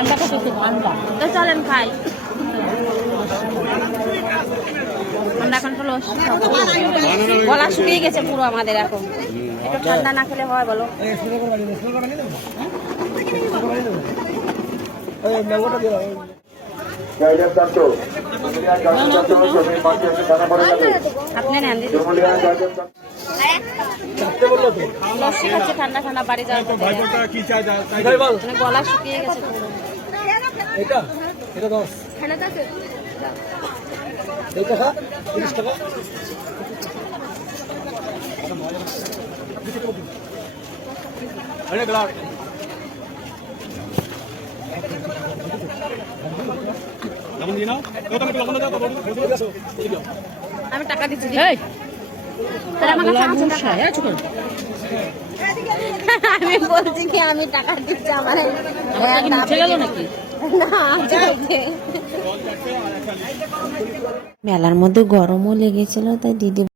ঠান্ডা খুব ঠান্ডা তো চলেন খাই। আমরা এখন তো গলা শুকিয়ে গেছে পুরো আমাদের এখন। একটু ঠান্ডা না খেলে হয় বলো? আপনি ঠান্ডা ঠান্ডা, বাড়ি যাওয়ার। মানে গলা শুকিয়ে গেছে এটা এটা দশ এই টাকা তিরিশ টাকা দাও লবণ আমি টাকা দিচ্ছি আমি বলছি কি আমি টাকা দিচ্ছি আমার নাকি? মেলার মধ্যে গরমও লেগেছিল তাই দিদি